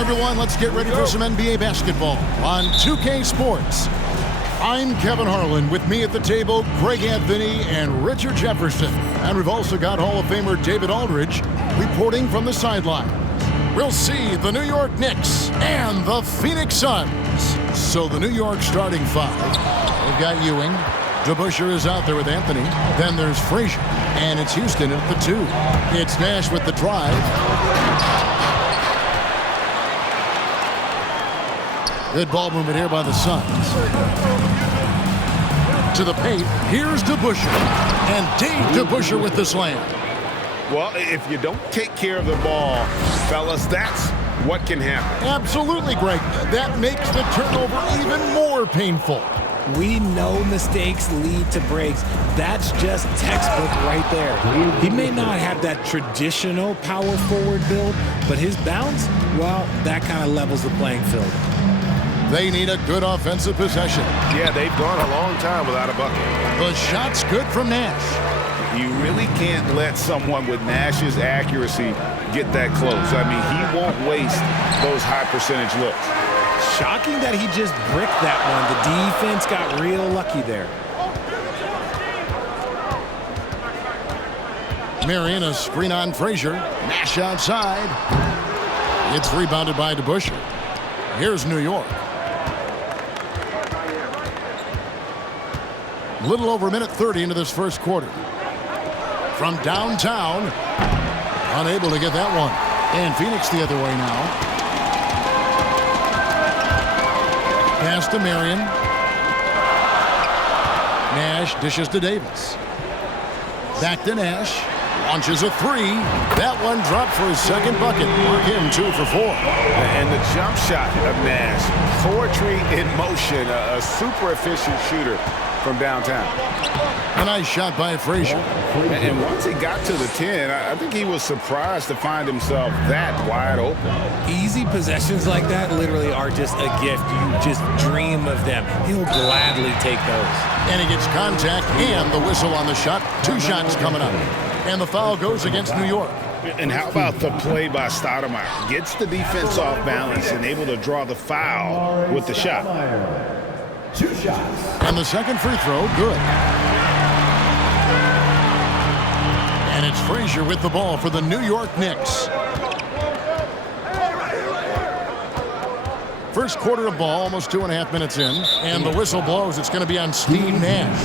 everyone. Let's get ready for some NBA basketball on 2K Sports. I'm Kevin Harlan. With me at the table, Greg Anthony and Richard Jefferson. And we've also got Hall of Famer David Aldridge reporting from the sidelines. We'll see the New York Knicks and the Phoenix Suns. So the New York starting five. We've got Ewing. DeBusschere is out there with Anthony. Then there's Frazier. And it's Houston at the two. It's Nash with the drive. Good ball movement here by the Suns. To the paint, here's DeBusschere. And Dave DeBusschere with the slam. Well, if you don't take care of the ball, fellas, that's what can happen. Absolutely, Greg. That makes the turnover even more painful. We know mistakes lead to breaks. That's just textbook right there. He may not have that traditional power forward build, but his bounce, well, that kind of levels the playing field. They need a good offensive possession. Yeah, they've gone a long time without a bucket. The shot's good from Nash. You really can't let someone with Nash's accuracy get that close. I mean, he won't waste those high percentage looks. Shocking that he just bricked that one. The defense got real lucky there. Marion, a screen on Frazier. Nash outside. It's rebounded by DeBusschere. Here's New York. Little over a minute 30 into this first quarter. From downtown, unable to get that one. And Phoenix the other way now. Pass to Marion. Nash dishes to Davis. Back to Nash. Launches a three. That one dropped for his second bucket. Mark him 2 for 4. And the jump shot of Nash. Poetry in motion. A super efficient shooter from downtown. A nice shot by Frazier. And once he got to the 10, I think he was surprised to find himself that wide open. Easy possessions like that literally are just a gift. You just dream of them. He'll gladly take those. And he gets contact and the whistle on the shot. 2 shots coming up. And the foul goes against New York. And how about the play by 0rm051? Gets the defense off balance and able to draw the foul with the shot. 2 shots. And the second free throw, good. And it's Frazier with the ball for the New York Knicks. First quarter of ball, almost 2.5 minutes in. And the whistle blows. It's going to be on Steve Nash.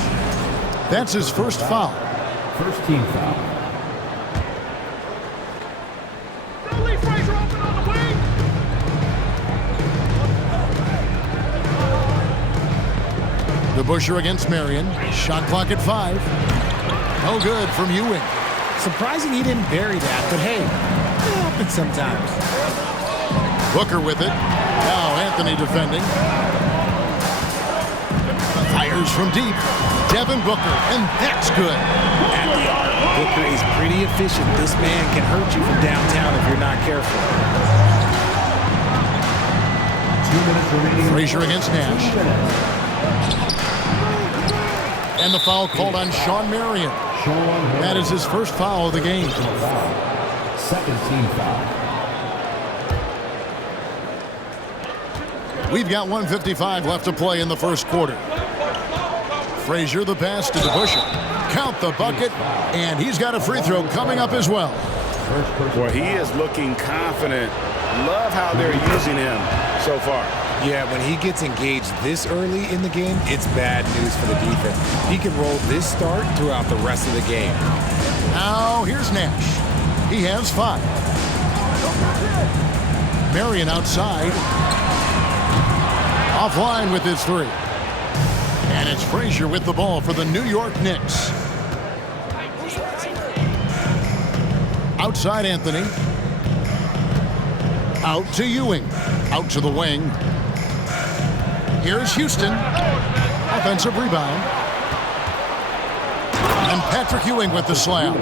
That's his first foul. First team foul. DeBusschere against Marion. Shot clock at 5. No good from Ewing. Surprising he didn't bury that, but hey, it happens sometimes. Booker with it. Now Anthony defending. Fires from deep. Devin Booker, and that's good. At the arc, Booker is pretty efficient. This man can hurt you from downtown if you're not careful. 2 minutes remaining. Frazier against Nash. And the foul called on Shawn Marion. That is his first foul of the game. Second team foul. We've got 1:55 left to play in the first quarter. Frazier, the pass to DeBusschere. Count the bucket, and he's got a free throw coming up as well. Well, he is looking confident. Love how they're using him so far. Yeah, when he gets engaged this early in the game, it's bad news for the defense. He can roll this start throughout the rest of the game. Now, here's Nash. He has 5. Marion outside. Offline with his 3. And it's Frazier with the ball for the New York Knicks. Outside Anthony. Out to Ewing. Out to the wing. Here's Houston. Offensive rebound. And Patrick Ewing with the slam.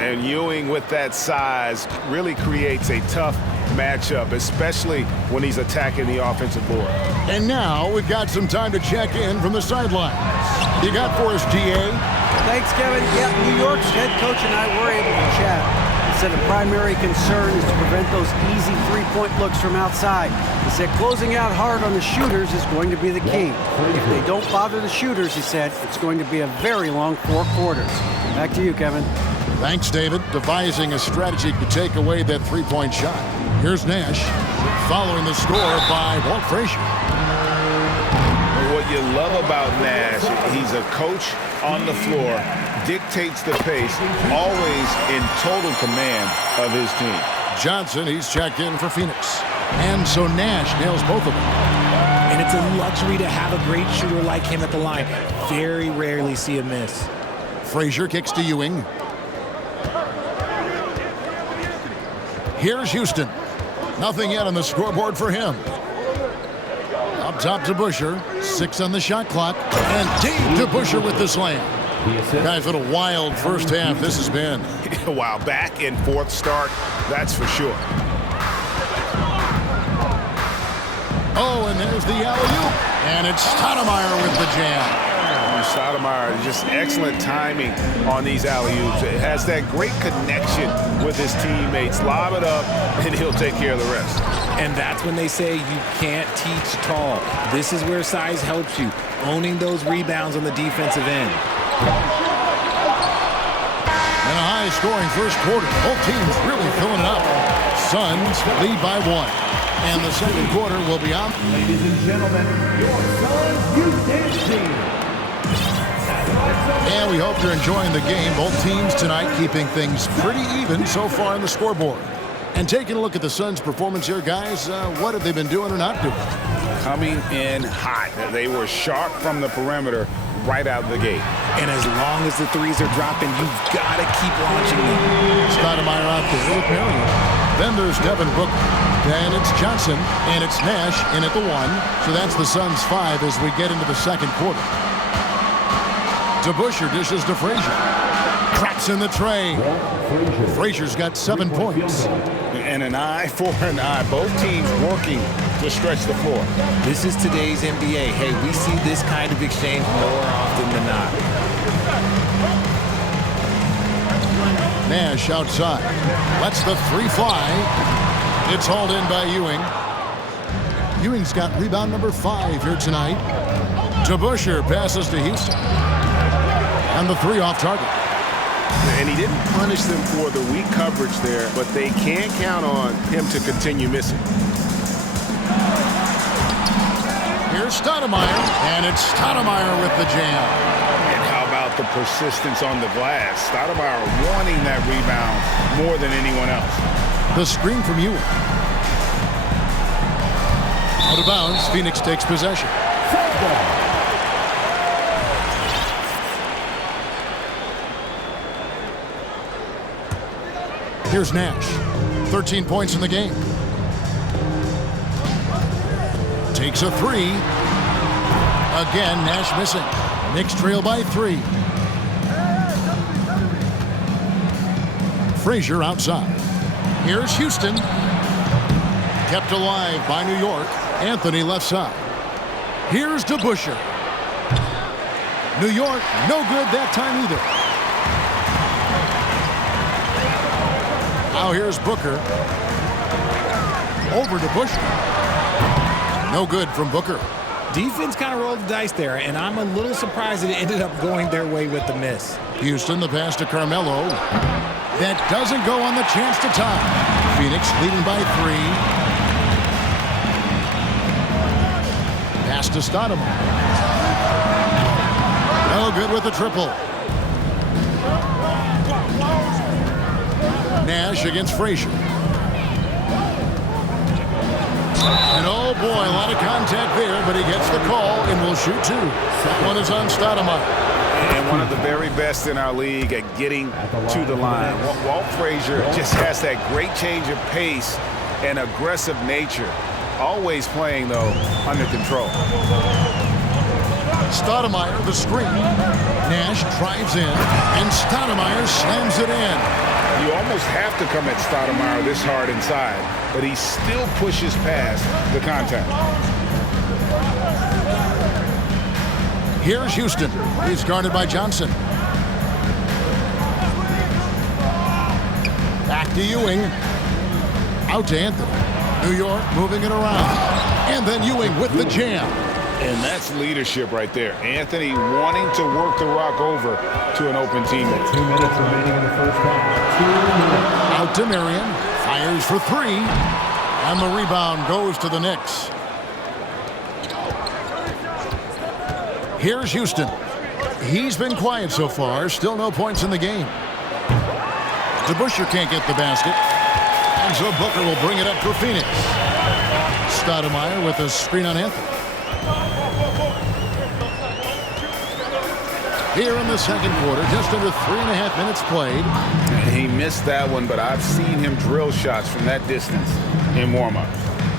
And Ewing with that size really creates a tough matchup, especially when he's attacking the offensive board. And now we've got some time to check in from the sidelines. You got for us, GA? Thanks, Kevin. Yeah, New York's head coach and I were able to chat. He said a primary concern is to prevent those easy three-point looks from outside. He said closing out hard on the shooters is going to be the key. If they don't bother the shooters, he said, it's going to be a very long 4 quarters. Back to you, Kevin. Thanks, David. Devising a strategy to take away that three-point shot. Here's Nash, following the score by Walt Frazier. What you love about Nash, he's a coach on the floor, dictates the pace, always in total command of his team. Johnson, he's checked in for Phoenix. And so Nash nails both of them. And it's a luxury to have a great shooter like him at the line. Very rarely see a miss. Frazier kicks to Ewing. Here's Houston. Nothing yet on the scoreboard for him. Up top to Busher. 6 on the shot clock. And deep to Busher with the slam. Guys, what a wild first half this has been. Wow, back and forth start, that's for sure. Oh, and there's the alley-oop. And it's Stoudemire with the jam. Stoudemire, just excellent timing on these alley-oops. It has that great connection with his teammates. Lob it up, and he'll take care of the rest. And that's when they say you can't teach tall. This is where size helps you, owning those rebounds on the defensive end. And a high-scoring first quarter. Both teams really filling it up. Suns lead by 1. And the second quarter will be on. Ladies and gentlemen, your Suns Youth Dance Team. And we hope you're enjoying the game. Both teams tonight keeping things pretty even so far on the scoreboard. And taking a look at the Suns' performance here, guys, what have they been doing or not doing? Coming in hot. They were sharp from the perimeter right out of the gate. And as long as the threes are dropping, you've got to keep launching them. Stoudemire out there with Marion. Then there's Devin Booker. Then it's Johnson, and it's Nash in at the 1. So that's the Suns' 5 as we get into the second quarter. To Busher, dishes to Frazier. Cracks in the tray. Frazier's got 7 points. And an eye for an eye. Both teams working to stretch the floor. This is today's NBA. Hey, we see this kind of exchange more often than not. Nash outside. Lets the 3 fly. It's hauled in by Ewing. Ewing's got rebound number 5 here tonight. To Busher, passes to Houston. And the 3 off target. And he didn't punish them for the weak coverage there, but they can't count on him to continue missing. Here's Stoudemire, and it's Stoudemire with the jam. And how about the persistence on the glass? Stoudemire wanting that rebound more than anyone else. The screen from Ewing. Out of bounds, Phoenix takes possession. Here's Nash. 13 points in the game. Takes a 3. Again, Nash missing. Knicks trail by 3. Frazier outside. Here's Houston. Kept alive by New York. Anthony left side. Here's to Busher. New York, no good that time either. Now here's Booker. Over to Busher. No good from Booker. Defense kind of rolled the dice there, and I'm a little surprised that it ended up going their way with the miss. Houston, the pass to Carmelo. That doesn't go on the chance to tie. Phoenix leading by 3. Pass to Stoudemire. No good with the triple. Nash against Frazier. And oh boy, a lot of contact there, but he gets the call and will shoot 2. That one is on Stoudemire. And one of the very best in our league at getting to the line. Walt Frazier just has that great change of pace and aggressive nature. Always playing, though, under control. Stoudemire, the screen. Nash drives in, and Stoudemire slams it in. You almost have to come at Stoudemire this hard inside, but he still pushes past the contact. Here's Houston. He's guarded by Johnson. Back to Ewing. Out to Anthony. New York moving it around. And then Ewing with the jam. And that's leadership right there. Anthony wanting to work the rock over to an open teammate. 2 minutes remaining in the first half. 2 minutes. Out to Marion. Fires for three. And the rebound goes to the Knicks. Here's Houston. He's been quiet so far. Still no points in the game. DeBusschere can't get the basket. And so Booker will bring it up for Phoenix. Stoudemire with a screen on Anthony. Here in the second quarter, just under 3.5 minutes played. He missed that one, but I've seen him drill shots from that distance in warm-up.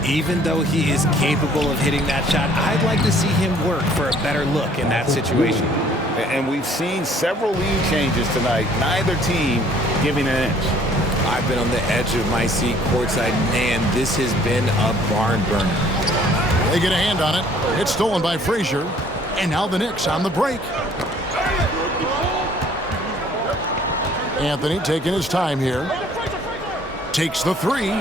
Even though he is capable of hitting that shot, I'd like to see him work for a better look in that situation. And we've seen several lead changes tonight, neither team giving an inch. I've been on the edge of my seat courtside. Man, this has been a barn burner. They get a hand on it. It's stolen by Frazier. And now the Knicks on the break. Anthony taking his time here. Takes the three.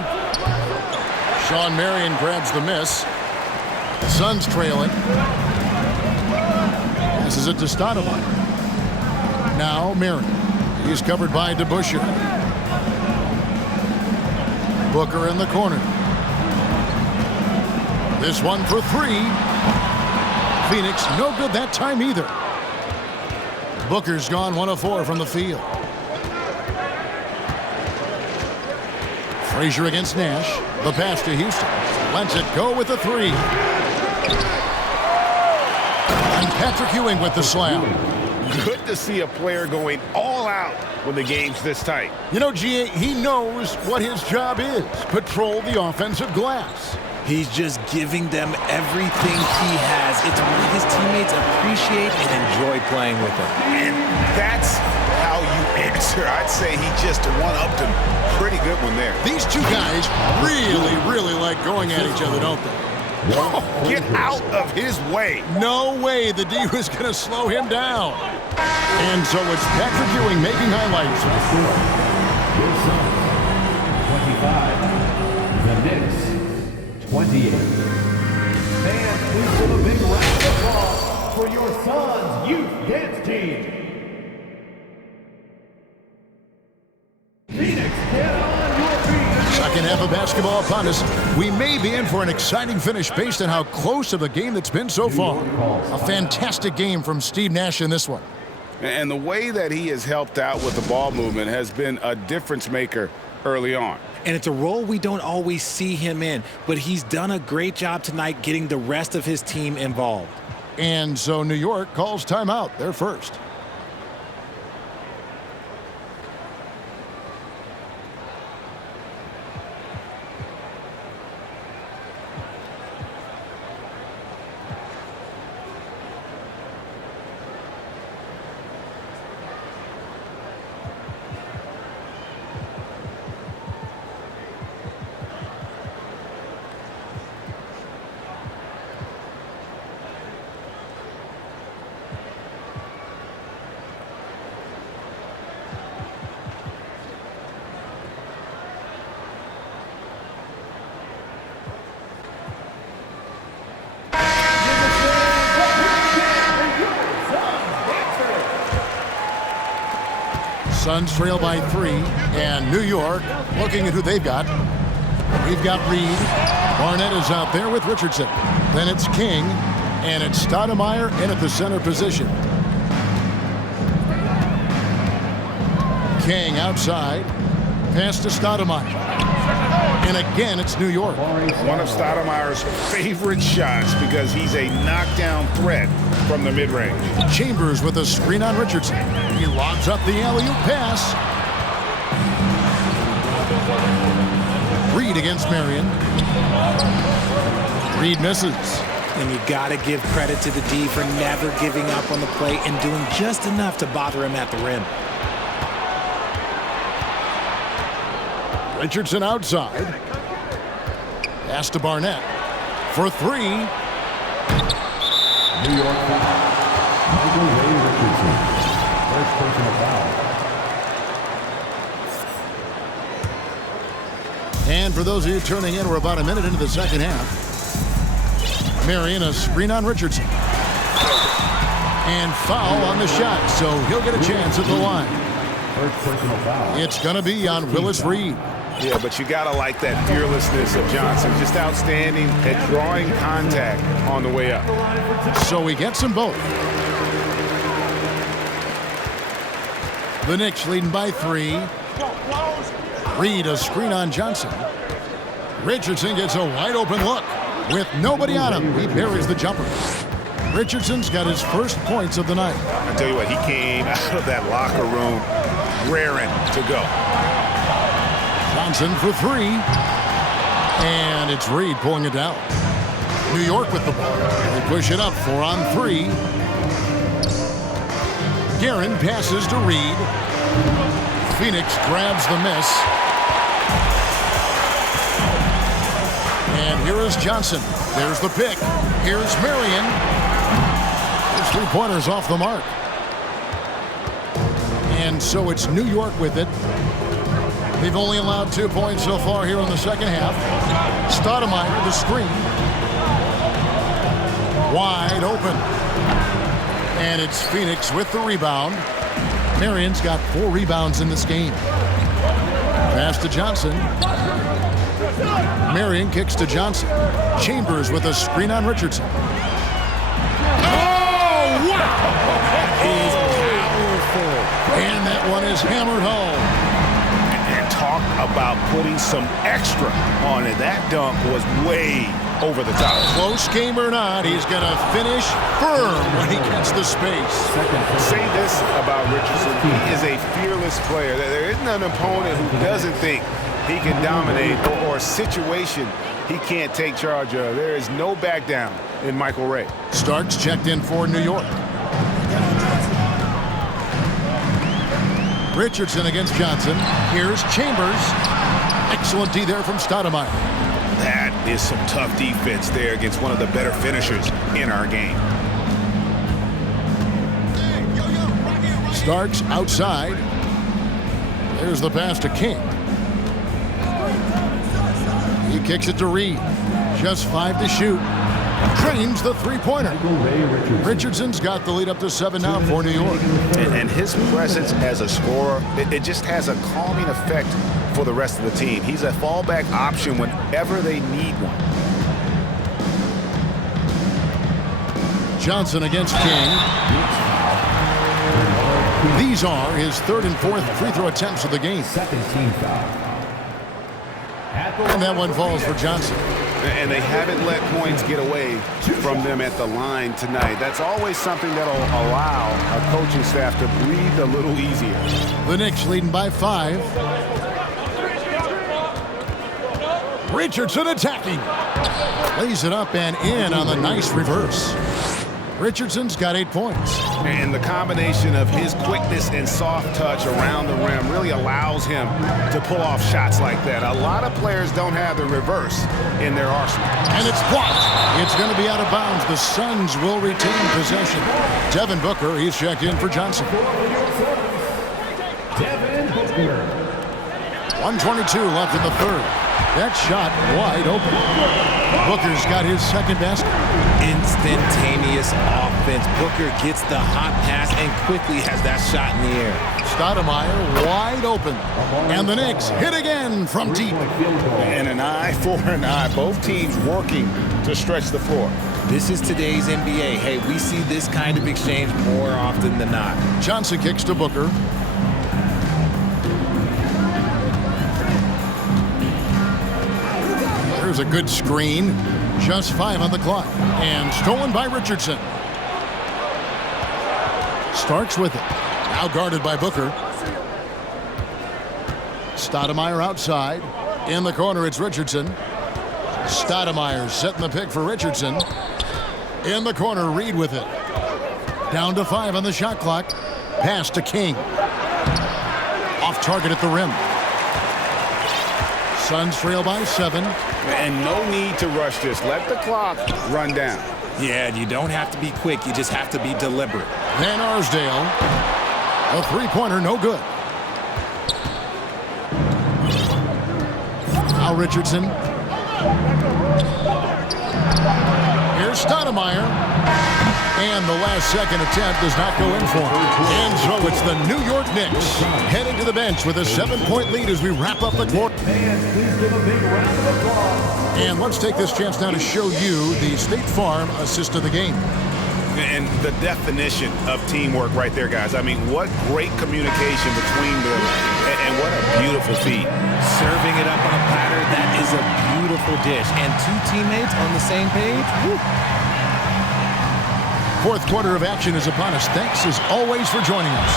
Shawn Marion grabs the miss. The Suns trailing. Passes it to Stoudemire. Now Marion. He's covered by DeBusschere. Booker in the corner. This one for three. Phoenix no good that time either. Booker's gone 1 of 4 from the field. Frazier against Nash. The pass to Houston. Lets it go with the three. And Patrick Ewing with the slam. Good to see a player going all out when the game's this tight. You know, G.A., he knows what his job is. Patrol the offensive glass. He's just giving them everything he has. It's why his teammates appreciate and enjoy playing with him. And that's how you answer. I'd say he just one-upped him. Pretty good one there. These two guys really like going at each other, don't they? Oh, get out of his way. No way the D was going to slow him down. And so it's Patrick Ewing making highlights. Your Suns, 25. The Knicks, 28. Fans, please give a big round of applause for your Suns youth dance team. Phoenix, get on your feet. Second half of basketball upon us. We may be in for an exciting finish based on how close of a game that's been so far. A fantastic game from Steve Nash in this one. And the way that he has helped out with the ball movement has been a difference maker early on. And it's a role we don't always see him in, but he's done a great job tonight getting the rest of his team involved. And so New York calls timeout. They're first. Suns trail by 3, and New York looking at who they've got. We've got Reed. Barnett is out there with Richardson. Then it's King, and it's Stoudemire in at the center position. King outside. Pass to Stoudemire. And again, it's New York. One of Stoudemire's favorite shots because he's a knockdown threat from the mid-range. Chambers with a screen on Richardson. He lobs up the alley-oop pass. Reed against Marion. Reed misses. And you got to give credit to the D for never giving up on the play and doing just enough to bother him at the rim. Richardson outside. Pass to Barnett. For 3. New York foul. Michael Ray Richardson. First personal foul. And for those of you tuning in, we're about a minute into the second half. Marion, a screen on Richardson. And foul on the shot, so he'll get a chance at the line. First personal foul. It's going to be on Willis Reed. Yeah, but you got to like that fearlessness of Johnson. Just outstanding at drawing contact on the way up. So he gets them both. The Knicks leading by 3. Reed, a screen on Johnson. Richardson gets a wide open look. With nobody on him, he buries the jumper. Richardson's got his first points of the night. I tell you what, he came out of that locker room raring to go. Johnson for 3. And it's Reed pulling it down. New York with the ball. They push it up 4 on 3. Guerin passes to Reed. Phoenix grabs the miss. And here is Johnson. There's the pick. Here's Marion. His three-pointer's off the mark. And so it's New York with it. They've only allowed 2 points so far here in the second half. Stoudemire, the screen. Wide open. And it's Phoenix with the rebound. Marion's got 4 rebounds in this game. Pass to Johnson. Marion kicks to Johnson. Chambers with a screen on Richardson. Oh, wow! That is powerful. And that one is hammered home. And talk about putting some extra on it. That dunk was way over the top. Close game or not, he's going to finish firm when he gets the space. Say this about Richardson. He is a fearless player. There isn't an opponent who doesn't think he can dominate or a situation he can't take charge of. There is no back down in Michael Ray. Starks checked in for New York. Richardson against Johnson. Here's Chambers. Excellent D there from Stoudemire. That is some tough defense there against one of the better finishers in our game. Starks outside. There's the pass to King. He kicks it to Reed. Just 5 to shoot. Drains the three-pointer. Richardson's got the lead up to 7 now for New York. And his presence as a scorer, it just has a calming effect for the rest of the team. He's a fallback option whenever they need one. Johnson against King. These are his 3rd and 4th free throw attempts of the game. Second team foul. And that one falls for Johnson. And they haven't let points get away from them at the line tonight. That's always something that'll allow a coaching staff to breathe a little easier. The Knicks leading by 5. Richardson attacking. Lays it up and in on the nice reverse. Richardson's got 8 points. And the combination of his quickness and soft touch around the rim really allows him to pull off shots like that. A lot of players don't have the reverse in their arsenal. And it's blocked. It's going to be out of bounds. The Suns will retain possession. Devin Booker, he's checked in for Johnson. Devin Booker. 1:22 left in the 3rd. That shot wide open. Booker's got his second basket. Instantaneous offense. Booker gets the hot pass and quickly has that shot in the air. Stoudemire wide open. And the Knicks hit again from deep. And an eye for an eye. Both teams working to stretch the floor. This is today's NBA. Hey, we see this kind of exchange more often than not. Johnson kicks to Booker. There's a good screen. Just 5 on the clock. And stolen by Richardson. Starks with it. Now guarded by Booker. Stoudemire outside. In the corner, it's Richardson. Stoudemire setting the pick for Richardson. In the corner, Reed with it. Down to 5 on the shot clock. Pass to King. Off target at the rim. Suns trail by 7. And no need to rush this. Let the clock run down. Yeah, you don't have to be quick. You just have to be deliberate. Van Arsdale. A three-pointer, no good. Now Richardson. Here's Stoudemire. And the last second attempt does not go in for him. And so it's the New York Knicks heading to the bench with a 7-point lead as we wrap up the quarter. Fans, please give a big round of applause. And let's take this chance now to show you the State Farm assist of the game. And the definition of teamwork right there, guys. I mean, what great communication between them, and what a beautiful feed. Serving it up on a platter, that is a beautiful dish. And two teammates on the same page. Woo. Fourth quarter of action is upon us. Thanks as always for joining us.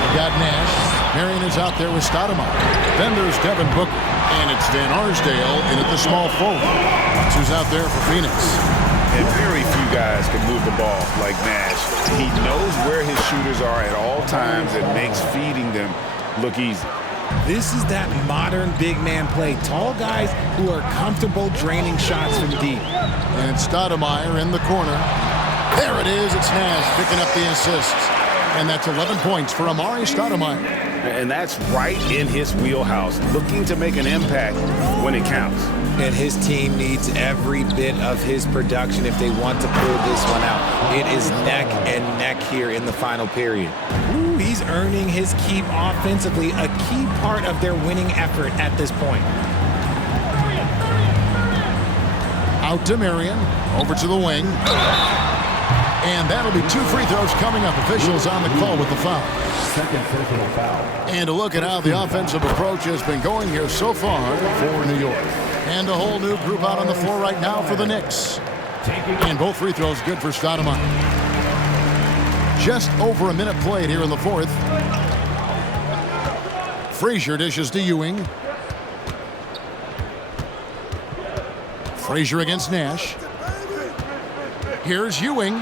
We got Nash. Marion is out there with Stoudemire. Then there's Devin Booker. And it's Van Arsdale in at the small forward. That's who's out there for Phoenix. And very few guys can move the ball like Nash. He knows where his shooters are at all times and makes feeding them look easy. This is that modern big man play. Tall guys who are comfortable draining shots from deep. And Stoudemire in the corner. There it is. It's Nash picking up the assist. And that's 11 points for Amari Stoudemire. And that's right in his wheelhouse, looking to make an impact when it counts. And his team needs every bit of his production if they want to pull this one out. It is neck and neck here in the final period. Ooh, he's earning his keep offensively, a key part of their winning effort at this point. Out to Marion, over to the wing. And that'll be 2 free throws coming up. Officials on the call with the foul. Second personal foul. And to look at how the offensive approach has been going here so far for New York. And a whole new group out on the floor right now for the Knicks. And both free throws good for Stoudemire. Just over a minute played here in the fourth. Frazier dishes to Ewing. Frazier against Nash. Here's Ewing.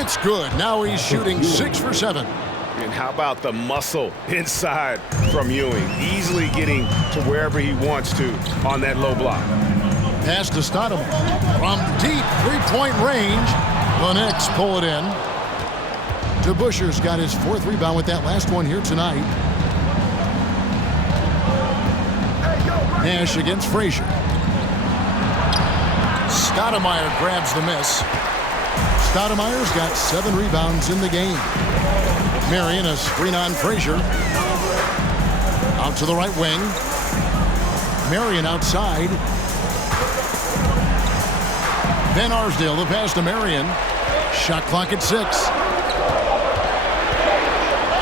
It's good. Now he's shooting 6 for 7. And how about the muscle inside from Ewing, easily getting to wherever he wants to on that low block. Pass to Stoudemire. From deep 3-point range, the Knicks pull it in. DeBusschere's got his 4th rebound with that last one here tonight. Nash against Frazier. Stoudemire grabs the miss. Stoudemire's got 7 rebounds in the game. Marion a screen on Frazier. Out to the right wing. Marion outside. Van Arsdale the pass to Marion. Shot clock at 6.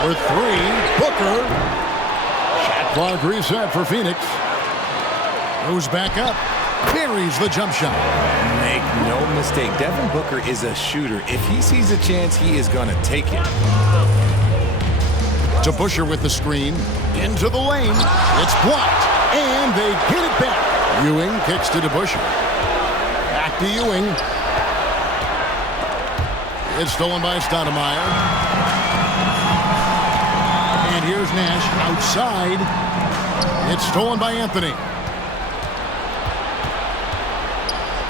For 3, Booker. Shot clock reset for Phoenix. Goes back up. Buries the jump shot. Make no mistake, Devin Booker is a shooter. If he sees a chance, he is going to take it. DeBusschere with the screen. Into the lane. It's blocked. And they get it back. Ewing kicks to DeBusschere. Back to Ewing. It's stolen by Stoudemire. And here's Nash outside. It's stolen by Anthony.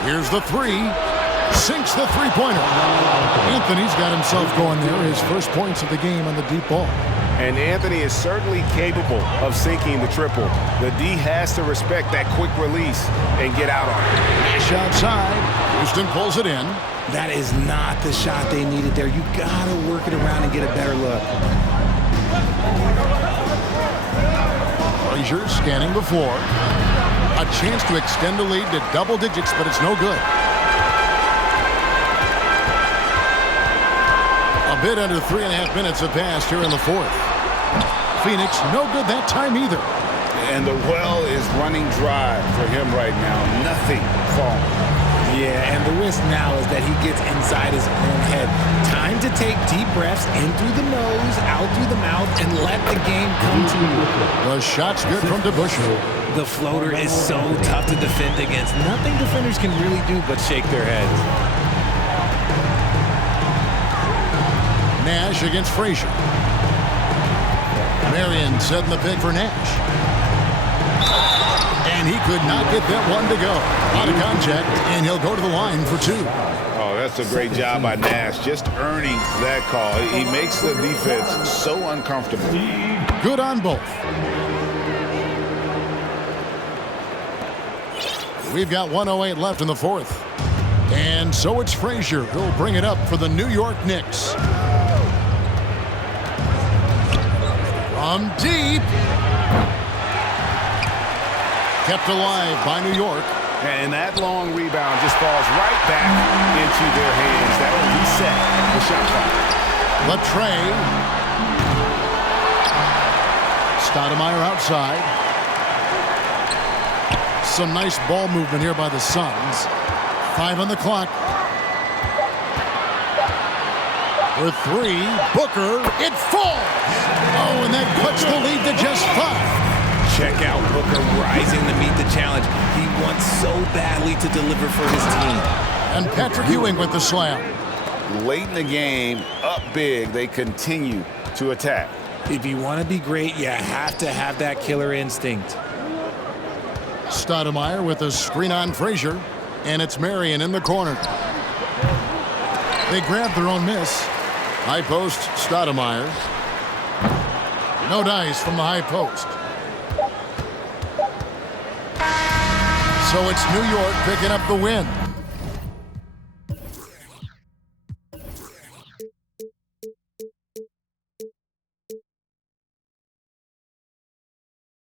Here's the 3. Sinks the 3-pointer. Anthony's got himself going there. His first points of the game on the deep ball. And Anthony is certainly capable of sinking the triple. The D has to respect that quick release and get out on it. Nash outside. Houston pulls it in. That is not the shot they needed there. You got to work it around and get a better look. Frazier scanning the floor. A chance to extend the lead to double digits, but it's no good. A bit under 3.5 minutes have passed here in the fourth. Phoenix, no good that time either. And the well is running dry for him right now. Nothing falling. Yeah, and the risk now is that he gets inside his own head. Time to take deep breaths in through the nose, out through the mouth, and let the game come to you. The shot's good from DeBusschere. The floater is so tough to defend against. Nothing defenders can really do but shake their heads. Nash against Frazier. Marion setting the pick for Nash. And he could not get that one to go. Out of contact, and he'll go to the line for 2. Oh, that's a great job by Nash, just earning that call. He makes the defense so uncomfortable. Good on both. We've got 1:08 left in the fourth. And so it's Frazier who'll bring it up for the New York Knicks. From deep. Kept alive by New York. And that long rebound just falls right back into their hands. That will reset the shot clock. Latrey. Stoudemire outside. Some nice ball movement here by the Suns. 5 on the clock. For 3, Booker. It falls. Oh, and that cuts the lead to just 5. Check out Booker rising to meet the challenge. He wants so badly to deliver for his team. And Patrick Ewing with the slam. Late in the game, up big, they continue to attack. If you want to be great, you have to have that killer instinct. Stoudemire with a screen on Frazier. And it's Marion in the corner. They grab their own miss. High post, Stoudemire. No dice from the high post. So it's New York picking up the win.